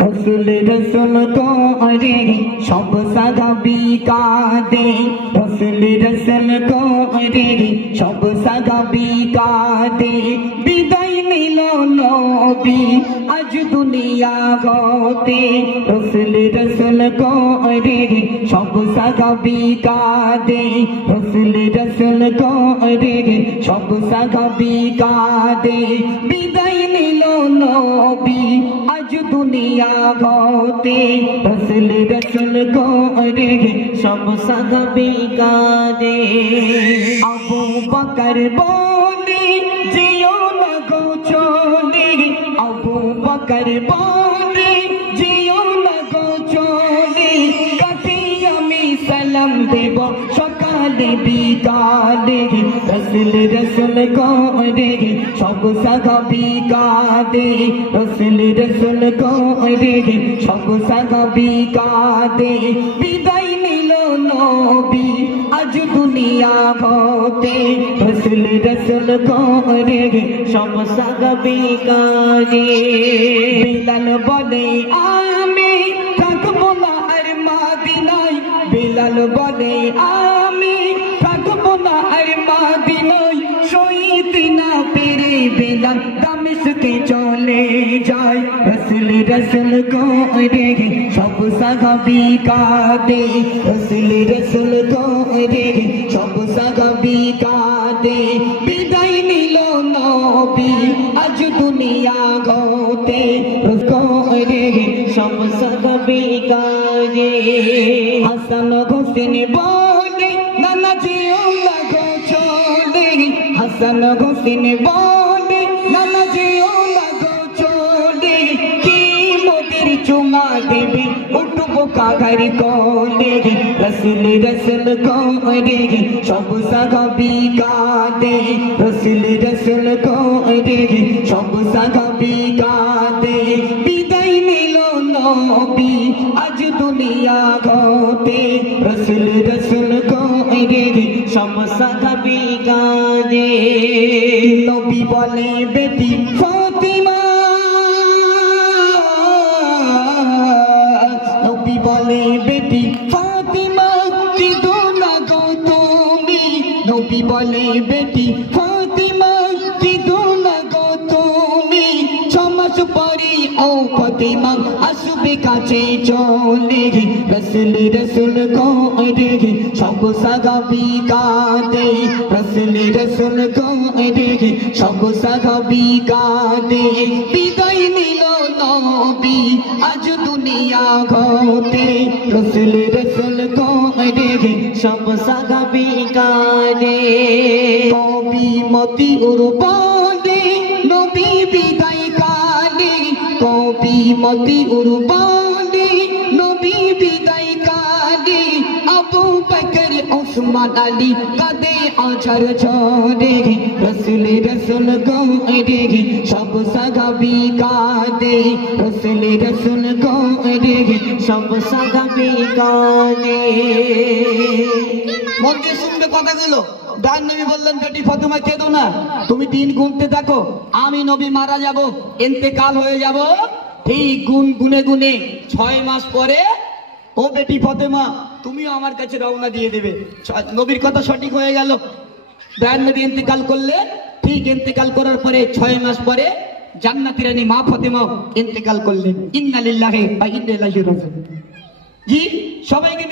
रसूल रसूल को अरे सब सागाबी कादे रसूल रसूल को अरे सब सागाबी कादे विदाय निल नबी आज दुनिया गते रसूल रसूल को अरे सब सागाबी कादे रसूल रसूल को अरे सब सागाबी कादे विदाय निल नबी आज दुनिया गते रसूल रसूल को अरे सब सागाबी कादे अबू बकर बोले जियो ना गो चले अबू बकर बोले जियो ना गो चले काटे आमी सालाम देब सकाले बिकाले रसूल रसूल को अरे सब सागाबी कादे रसूल रसूल को अरे सब सागाबी कादे विदाय निल नबी आज दुनिया गते रसूल रसूल को अरे सब सागाबी कादे बिलाल बोले आमी থাকবো না আর মদিনায় बिलाल बोले आमी থাকবো না আর মদিনায় সইতে না পেরে बिलाल দামেস্কে চলে যায় रसूल रसूल को अरे सब सागाबी कादे रसूल रसूल को अरे सब सागाबी कादे विदाय निल नबी आज दुनिया गते को अरे सब सागाबी कादे हसन हुसैन बोले नाना जियो ना गो चले हसन हुसैन बोले नाना जियो ना गो चले की मोतिर चुमा देवी उठबो काघर कोले रसूल रसूल को अरे सब सागाबी कादे रसूल रसूल को अरे सब सागाबी कादे विदाय निल नबी आज दुनिया गते रसूल रसूल को अरे सब सागाबी कादे नबी बोले बेटी फातिमा नबी बोले बेटी फातिमा की दो ना गो तुमी नबी बोले बेटी फातिमा की दो ना गो तुमी छमास परे ओ फातिमा আসবে কাছে চলে रसूल रसूल को अरे सब सागाबी कादे रसूल रसूल को अरे सब सागाबी कादे विदाय निल नबी आज दुनिया गते रसूल रसूल को अरे सब सागाबी कादे कवि मति उर्बने नबी विदाय काले कवि मति उर्बने नबी विदाय काले अबू बकर उस्मान अली कदे आझर छोड़े रसूल रसूल को अरे सब सागाबी कादे रसूल रसूल को अरे सब सागाबी कादे मन দিয়ে শুনবে কথাগুলো ডান নবী বললেন বেটি ফাতেমা কেঁদো না তুমি দিন গুনতে থাকো আমি নবী মারা যাব ইন্তেকাল হয়ে যাব ঠিক গুনে গুনে 6 মাস পরে ও বেটি ফাতেমা তুমিও আমার কাছে রওনা দিয়ে দেবে নবীর কথা সঠিক হয়ে গেল ডান নবী ইন্তেকাল করলে ঠিক ইন্তেকাল করার পরে 6 মাস পরে জান্নাতি রানী মা ফাতেমা ইন্তেকাল করলেন ইন্না লিল্লাহি ওয়া ইন্না ইলাইহি রাজিউন জি সবাইকে